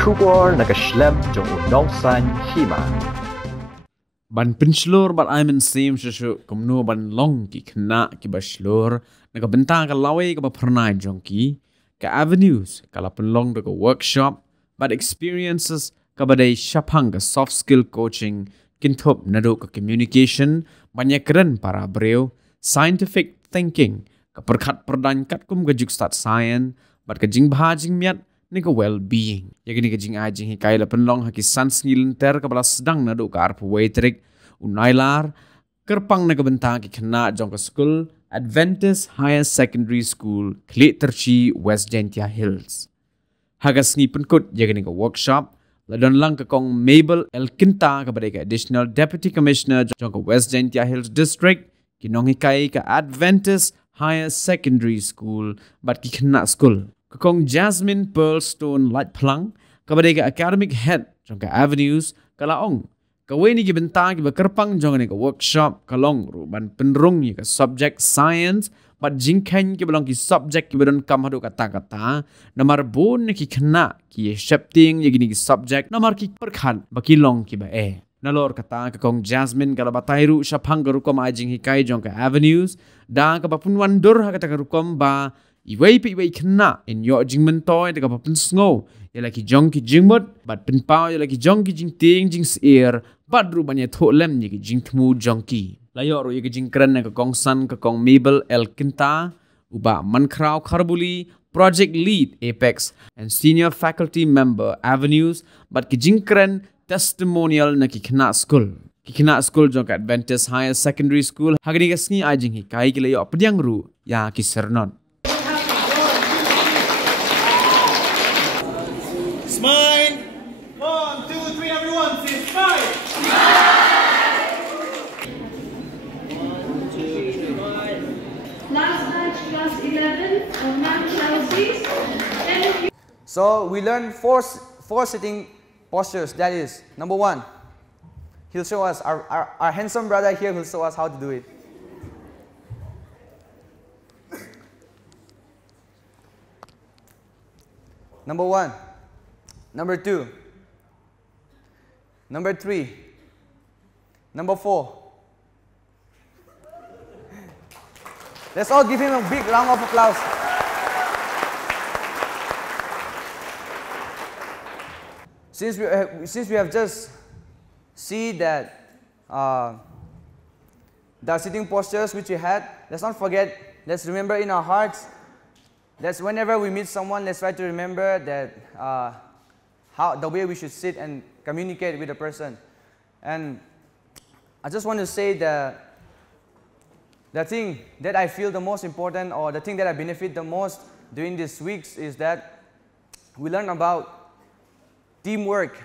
Kubor nakaslem jong unongsan Hima. Ban pin Shlur bat I'm in same shushu kumnu ban long ki Khynnah Kiba Shlur nakabenta ka Lawei ka Phyrnai jongki ka avenues kala penlong ka workshop but experiences ka badai shapang ka soft skill coaching kinthop nado ka communication banyakren para breu scientific thinking ka perkhat perdan kat kum ka jukstat science but ka jingbha jingmiat ni ka well-being. Yagini ka Jinghikai la penlong haki sans ngilenter ka bala sedang nado ka arpu waitrik unailar kerpang na kabentang ki Khynnah jong ka Skul Adventist Higher Secondary School Klit Terchi West Gentia Hills. Hagas ni penkut yagini ka workshop la don lang ka kong Mabel Elkinta ka badai ka Additional Deputy Commissioner jong ka West Gentia Hills District Jinghikai ka Adventist Higher Secondary School but ki Khynnah Skul. Kakong Jasmine Pearlstone Light Plang, kabadai ka academic head jong ka avenues kalaong. Kawai ni gibentang ki kerpang jong ni ka workshop kalong ruban penrung ni ka subject science but jingkhen ki belong ki subject ki bedon kam hadu kata-kata namar bon ni ki Khynnah ki shapting ni ki subject namar ki perkhan baki long ki ba nalor kata kakong Jasmine kala batairu shapang garukom Jinghikai jong ka avenues da ka bapunwan dur ha kata garukom ba iway Khynnah in yo jing mentoy de ka papun sngo ya laki jong ki jingmut bat pin pao ya laki jong ki jing ting jing seer bat rubanya tholem ni ki jing thmu jong ki layo ro ye ki jing kran ka kong san ka kong Mabel Elkinta uba mankrau kharbuli project lead Apex and senior faculty member avenues but ki jing kran testimonial na ki Khynnah Skul ki Khynnah Skul jong ka Adventist Higher Secondary School hagni ka sngi Jinghikai ki layo apdyang ru ya ki sernon. Smile. 1, 2, 3, everyone, say smile. Last batch, class 11, Chelsea. So we learned four sitting postures. That is, number 1, he'll show us, our handsome brother here will show us how to do it. Number 1. Number 2, number 3, number 4. Let's all give him a big round of applause. Since we have just see that the sitting postures which we had, let's not forget. Let's remember in our hearts. That's whenever we meet someone, let's try to remember that. How the way we should sit and communicate with a person. And I just want to say that the thing that I feel the most important or the thing that I benefit the most during these weeks is that we learn about teamwork.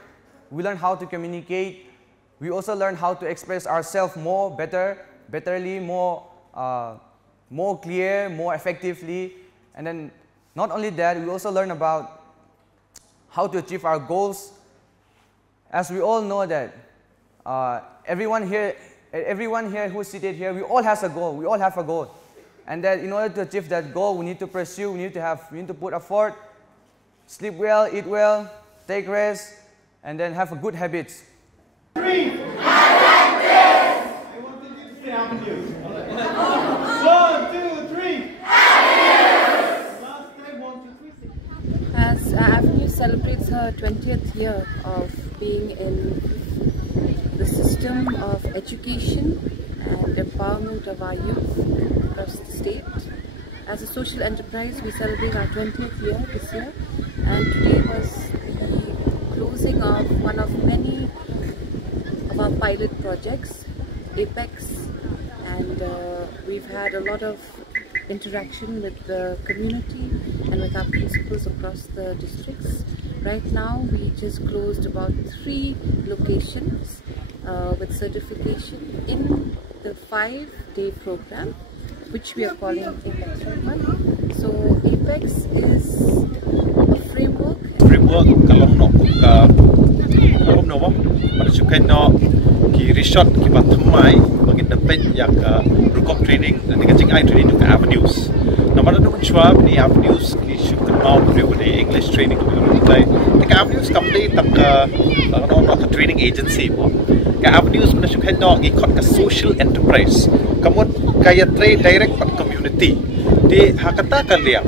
We learn how to communicate. We also learn how to express ourselves betterly, more clear, more effectively. And then not only that, we also learn about how to achieve our goals. As we all know that everyone here who's seated here, we all have a goal. We all have a goal, and that in order to achieve that goal, we need to pursue. We need to put effort, sleep well, eat well, take rest, and then have good habits. 3. I wanted you to say avenues. 1, 2, 3. As Avenue celebrates her 20th year of being in the system of education and empowerment of our youth across the state. As a social enterprise, we celebrate our 20th year this year, and today was the closing of one of many of our pilot projects, Apex, and we've had a lot of interaction with the community and with our principals across the districts. Right now we just closed about 3 locations with certification in the 5-day program, which we are calling Apex. So Apex is a framework ki resort ki batamai bagin dapat yak rukom training dan Jinghikai training juga avenues. Nama tu pun ni avenues ki syukur mau beri English training Phyrnai the avenues company tak no training agency mo ka avenues mana syuk no gi khot ka social enterprise kamot kaya trade direct pat community di hakata kaliang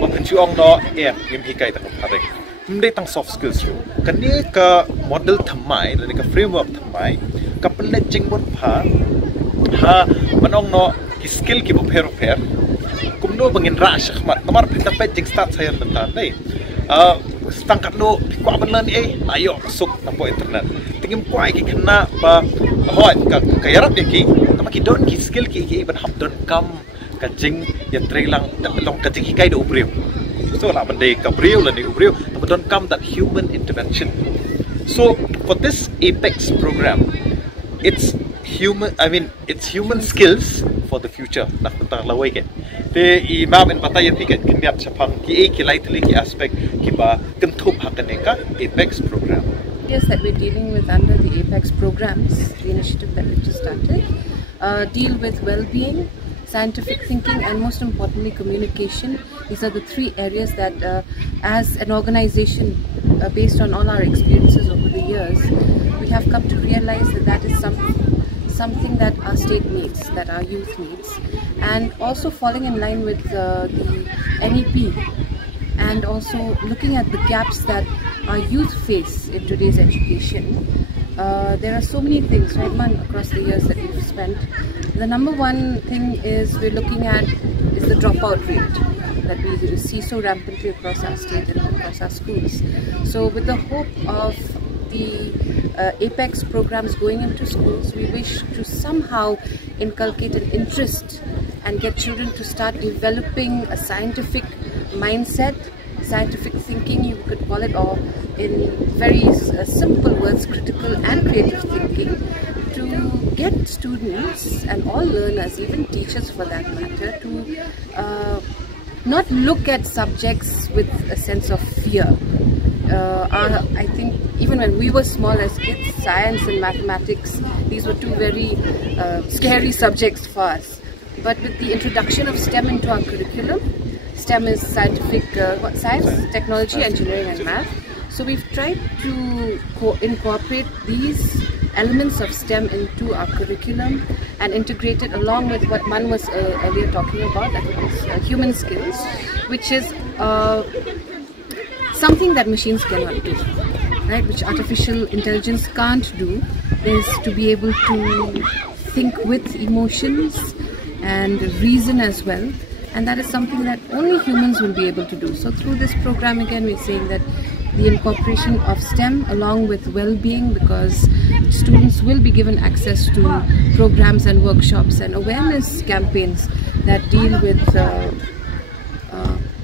mungkin syong no Jinghikai tak pare mendai tang soft skills ru kan ni ka model thamai dan ka framework thamai ka pelet jingbot ha manong no ki skill ki bo per kumno bangin ra shakmat nomor pita pe jing start saya tentang nei stangkat no pikwa benan ayo masuk tanpa internet tingim kwai ki kena pa hoi ka yarap ki tama ki don ki skill ki ban hap don kam ka jing ya trailang long ka Jinghikai do ubriu so la bande ka briu la ni ubriu tama don kam that human intervention so for this apex program it's human skills for the future nak tentang Lawei ke te imam en patay tiket kindiat chapang ki lightly ki aspect ki ba kentup hakaneka apex program. Yes, that we're dealing with under the apex programs, the initiative that we just started, deal with well-being, scientific thinking, and most importantly communication. These are the three areas that as an organization, based on all our experiences over the years, we have come to realize that is something that our state needs, that our youth needs, and also falling in line with the NEP, and also looking at the gaps that our youth face in today's education. There are so many things, right, man, across the years that we've spent. The number one thing is we're looking at is the dropout rate that we see so rampantly across our state and across our schools. So with the hope of the apex programs going into schools, we wish to somehow inculcate an interest and get children to start developing a scientific mindset, scientific thinking, you could call it, or in very simple words, critical and creative thinking, to get students and all learners, even teachers for that matter, to not look at subjects with a sense of fear. I think even when we were small as kids, science and mathematics, these were two very scary subjects for us. But with the introduction of STEM into our curriculum, STEM is science, technology, engineering and math. So we've tried to incorporate these elements of STEM into our curriculum and integrate it along with what Man was earlier talking about, that is human skills, which is something that machines cannot do, right? Which artificial intelligence can't do, is to be able to think with emotions and reason as well, and that is something that only humans will be able to do. So through this program, again, we're saying that the incorporation of STEM along with well-being, because students will be given access to programs and workshops and awareness campaigns that deal with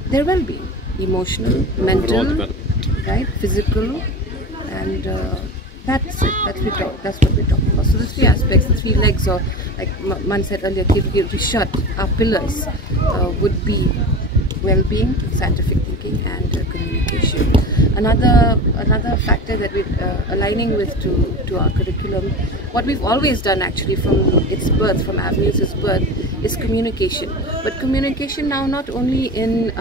their well-being, emotional, mental, right, physical, and that's it. That's what we're talking about. So the three aspects, the three legs, or like Man said earlier, our pillars would be well-being, scientific thinking, and communication. Another factor that we're aligning with to our curriculum, what we've always done actually from its birth, from Avenues' birth, is communication. But communication now not only in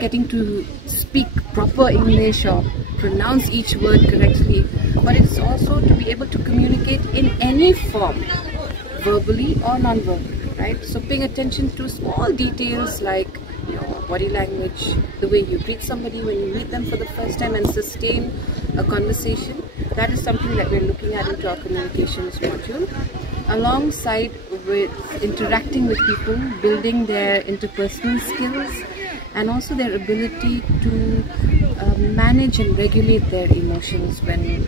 getting to speak proper English or pronounce each word correctly, but it's also to be able to communicate in any form, verbally or non-verbally, right? So paying attention to small details like your body language, the way you greet somebody when you meet them for the first time and sustain a conversation, that is something that we're looking at into our communications module, alongside with interacting with people, building their interpersonal skills, and also their ability to manage and regulate their emotions when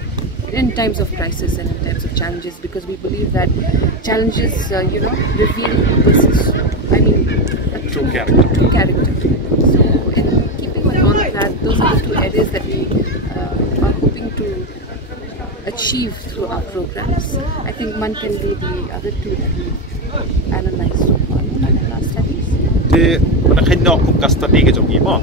in times of crisis and in times of challenges, because we believe that challenges reveal a person's true character. So in keeping with all of that, those are the two areas that we are hoping to achieve through our programs. I think one can do the other two that we analyzed so far in our studies. Khynnah kum ka study ke jong imo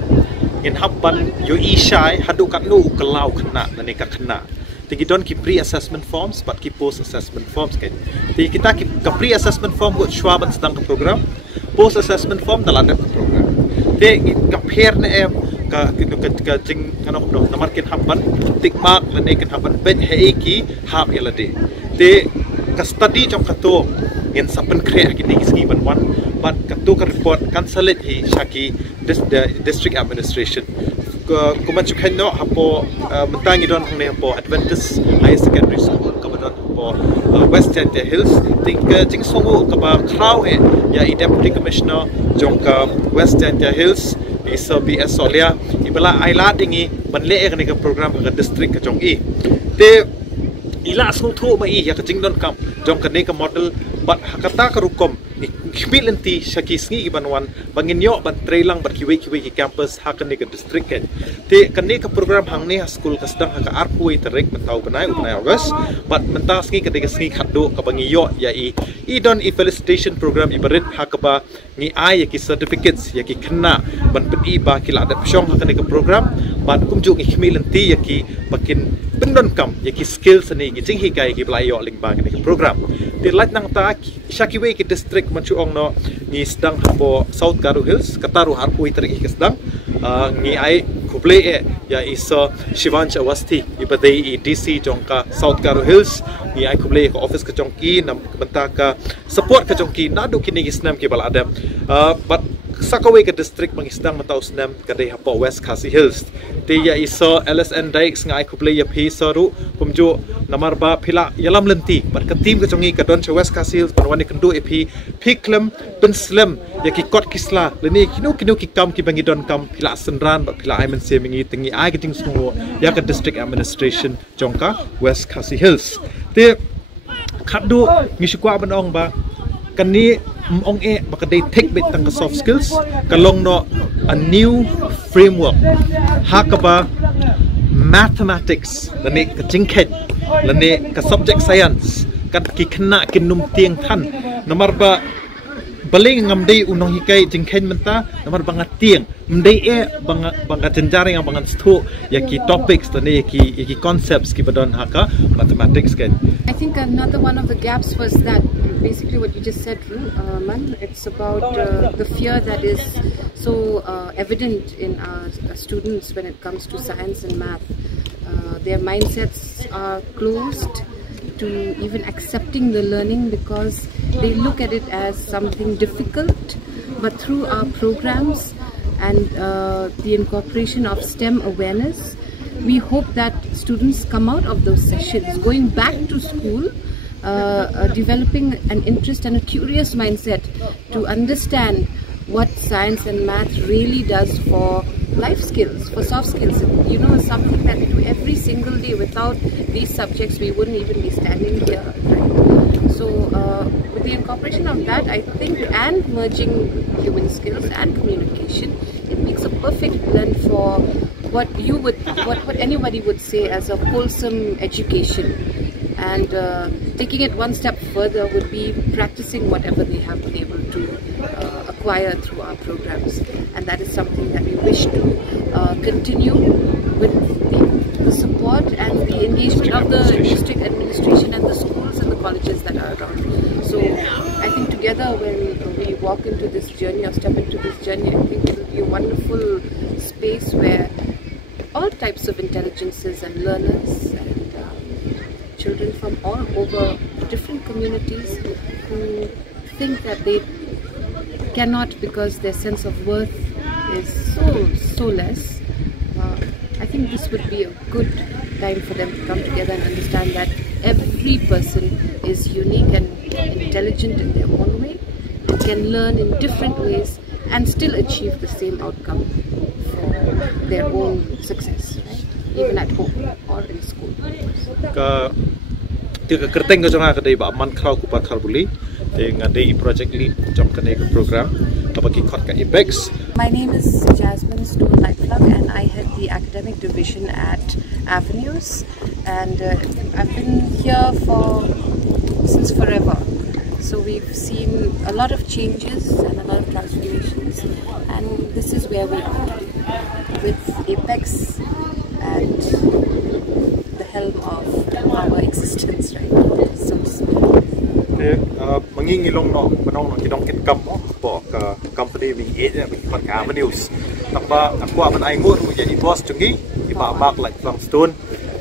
in habban yo ishai hadu kat nu kalau Khynnah nani ka Khynnah tigi don ki pre-assessment forms but ki post-assessment forms ke tigi kita ki ka pre-assessment form buat shwaban sedang ke program, post-assessment form dalam ke program te ka Phyrnai ka jing ano do namar kin haban tikmak lane kin haban ben hei ki hab yalade te ka study jong kato ngin sapen kre akini ski ban wan but kato ka report kansalet hi shaki district administration kuman chukhenno hapo mentangi don hangne hapo Adventist High Secondary School kabadon hapo West Jante Hills think jing songo kaba kraw he ya deputy commissioner jongka West Jante Hills isa BS Solia ibala aila dingi banle ek ni ka program ka district ka jong i te ila sung thu ba i ya ka jing don kam jong ka ne ka model but hakata ka rukom Humility shaki sngi ibanwan bangin yo ban trailang ban kiwi ki campus hakane ka district ken te kane ka program hangne ha school ka sedang ha arpui terek mentau benai upnai August but mentang sngi ka de sngi khaddo ka bangi yo ya I don felicitation program ibarit hakaba ngi ai ya ki certificates ya ki Khynnah ban pedi ba ki la da pshong hakane ka program ban kumju ngi humility ya ki bakin bendon kam ya ki skills ni ki Jinghikai ki blai yo ling bang ni program te lat nang ta shakiwe ki district machu ong no ni sedang hapo South Garo Hills kataru harpui teriki ke sedang ngi ai kuble ya isa Shivanch Awasti ibadai DC jongka South Garo Hills ni ai kuble ko office ka jongki nam benta ka support ka jongki nadu kini gisnam ki balada but Sakawe ke district mangisdang matau snam kadai hapo West Khasi Hills te ya isa LSN Dikes ngai kuble ya phi saru kumjo namar ba phila yalam lenti but ka team ka jongi ka don West Khasi Hills panwani kendu epi phiklem penslam ya ki kot kisla leni kinu ki kam ki bangi don kam phila senran ba phila ai men semingi tingi ai ka ting sungo ya ka district administration jongka West Khasi Hills te khadu ngisukwa banong ba kani ong bakadai take bit tang soft skills kalong no a new framework hakaba mathematics lane ka jingkhen lane ka subject science ka ki Khynnah kinum tiang than namar ba baling ngamdei unong hikai jingkhen menta namar banga tiang mdei banga jenjaring ang bangan stu ya ki topics lane ki concepts ki badon haka mathematics ken I think another one of the gaps was that basically what you just said, Man. It's about the fear that is so evident in our students when it comes to science and math. Their mindsets are closed to even accepting the learning because they look at it as something difficult. But through our programs and the incorporation of STEM awareness, we hope that students come out of those sessions going back to school developing an interest and a curious mindset to understand what science and math really does for life skills, for soft skills. You know, something that we do every single day. Without these subjects, we wouldn't even be standing here. Right? So, with the incorporation of that, I think, and merging human skills and communication, it makes a perfect blend for what anybody would say as a wholesome education. And taking it one step further would be practicing whatever they have been able to acquire through our programs, and that is something that we wish to continue with the support and the engagement of the district administration and the schools and the colleges that are around. So I think together when we walk into this journey or step into this journey, I think it will be a wonderful space where all types of intelligences and learners and children from all over different communities who think that they cannot because their sense of worth is so less. I think this would be a good time for them to come together and understand that every person is unique and intelligent in their own way and can learn in different ways and still achieve the same outcome for their own success, right? Even at home or in school. Tiga kerteng ke jonga kadai ba man krau ku pathar buli dengan dei project lead jong kane ke program apa ki khot ka ibex. My name is Jasmine Stone Lightflug and I head the academic division at Avenues, and I've been here since forever. So we've seen a lot of changes and a lot of transformations, and this is where we are with Apex and the helm of our existence, right? So mangingilong no manong no kidong kitkam mo po ka company wing 8 mi kon ka Avenues takba aku aman aingur ya boss jungi ipa mak like from stone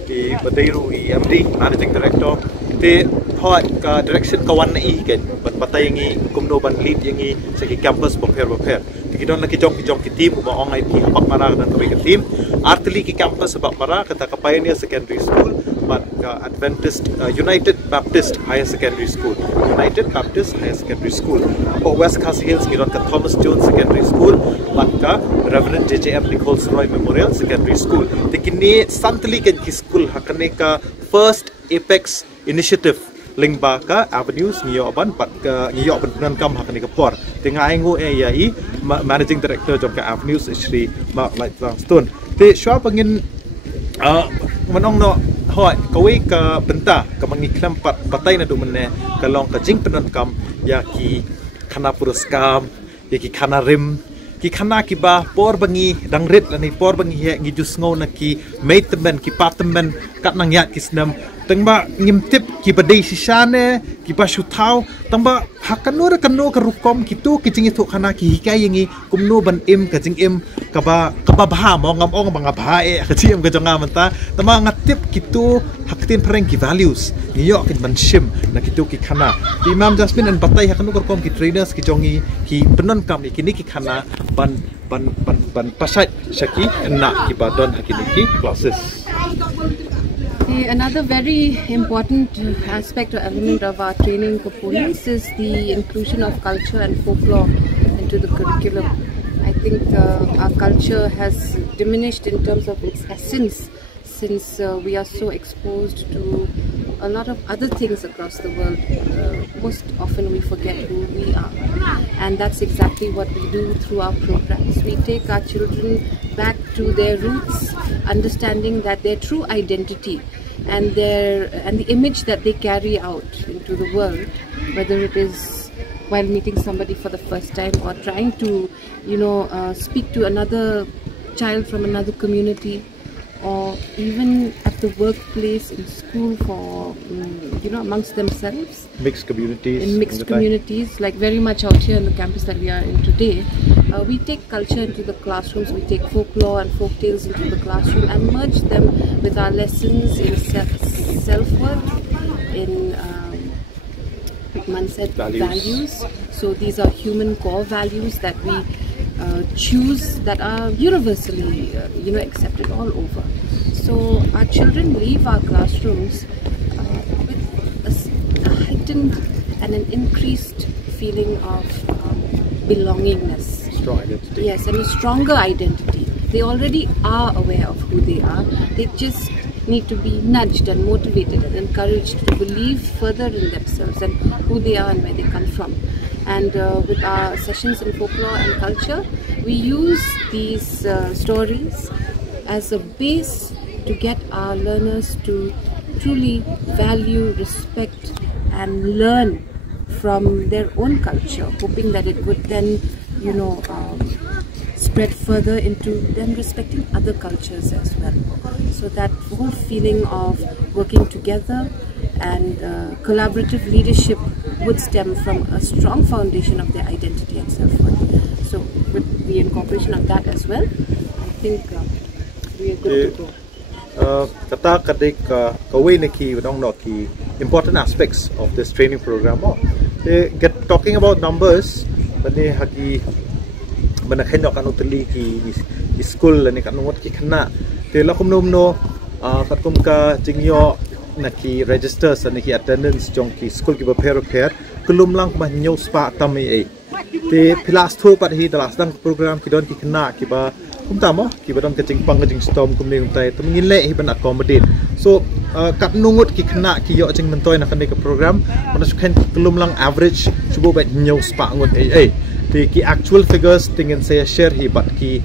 ki badairu MD managing director te hot ka direction kawan na kan ban patay ngi kumno ban lead yangi sa ki campus boper ki don laki jong ki team ba ong IP habak mara dan tabi ka team artli ki campus habak mara kata ka Pioneer Secondary School but Adventist United Baptist Higher Secondary School o West Khasi Hills ki don ka Thomas Jones Secondary School but ka Reverend JJM Nichols Roy Memorial Secondary School te kini santli kan ki school hakane ka first Apex Initiative Lingba ka avenues ngiyo ban pat ka ngiyo ban kam hakani ka por tinga aingo ai managing director jom ka avenues Shri Mark Light Stone te shwa pangin manong no hoi kawi ka benta ka mangiklam pat patay na dumene ka long ka jing penon kam ya ki khana puruskam ya ki khana rim ki khana ki ba por bangi dangrit lani por bangi he ngi jus ngo na ki matemen ki patemen kat nang yat kisnam tangba ngimtip ki badai sisane ki ba shutau tangba hakanur kanu ka rukom kitu ki jingi thu khana ki hikai yangi kumno ban im ka jing im ka ba bha mo ngam ong banga bha e ka chim ka jonga manta tama ngatip kitu haktin prank ki values niyo kin ban shim na kitu ki khana imam jasmine an batai hakanu ka rukom ki trainers ki jongi ki penon kam ki ni ki khana ban pasai shaki na ki ba don hakini ki classes. Another very important aspect or element of our training components is the inclusion of culture and folklore into the curriculum. I think our culture has diminished in terms of its essence since we are so exposed to a lot of other things across the world. Most often we forget who we are, and that's exactly what we do through our programs. We take our children back to their roots, understanding that their true identity and the image that they carry out into the world, whether it is while meeting somebody for the first time or trying to speak to another child from another community, or even at the workplace, in school, for amongst themselves, mixed communities, in mixed communities, like very much out here in the campus that we are in today. We take culture into the classrooms, we take folklore and folk tales into the classroom and merge them with our lessons in self-worth, in mindset values. So these are human core values that we choose, that are universally accepted all over. So our children leave our classrooms with a heightened and an increased feeling of belongingness. Strong identity. Yes, and a stronger identity. They already are aware of who they are. They just need to be nudged and motivated and encouraged to believe further in themselves and who they are and where they come from. And with our sessions in folklore and culture, we use these stories as a base to get our learners to truly value, respect and learn from their own culture, hoping that it would then spread further into them respecting other cultures as well. So that whole feeling of working together and collaborative leadership would stem from a strong foundation of their identity and self-worth. So with the incorporation of that as well, I think we are good to go. Kata kadik kawai neki wadong no ki important aspects of this training program. Get talking about numbers, bani haki bana Khynnah kan utli ki school ni kan ngot ki Khynnah. Te lakum no katum ka jingyo naki register sa naki attendance jong ki school ki prepare kelum lang ma nyo spa tam e te pilas thu pat hi dalas dang program ki don ki Khynnah ki ba kum tamo ki ba don ka jing pang ka jing storm kum ni kum tai tum ngin le hi ban accommodate so kat nungut ki Khynnah ki yo jing mentoy na kan ni ka program mana sukhen kelum lang average chubo ba nyo spa ngot e the actual figures tingin saya share hi but ki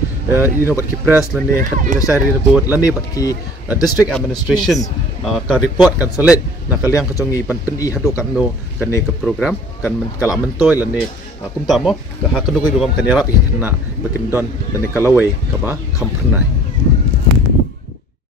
but ki press lane lesari report lane but ki district administration ka report kan select na kaliang kachongi pan pen I hado kan no kan ne ka program kan kala mentoy lane kum tamo ka hakano ko bigam kan yarap Khynnah bakin don lane ka Lawei ka ba Phyrnai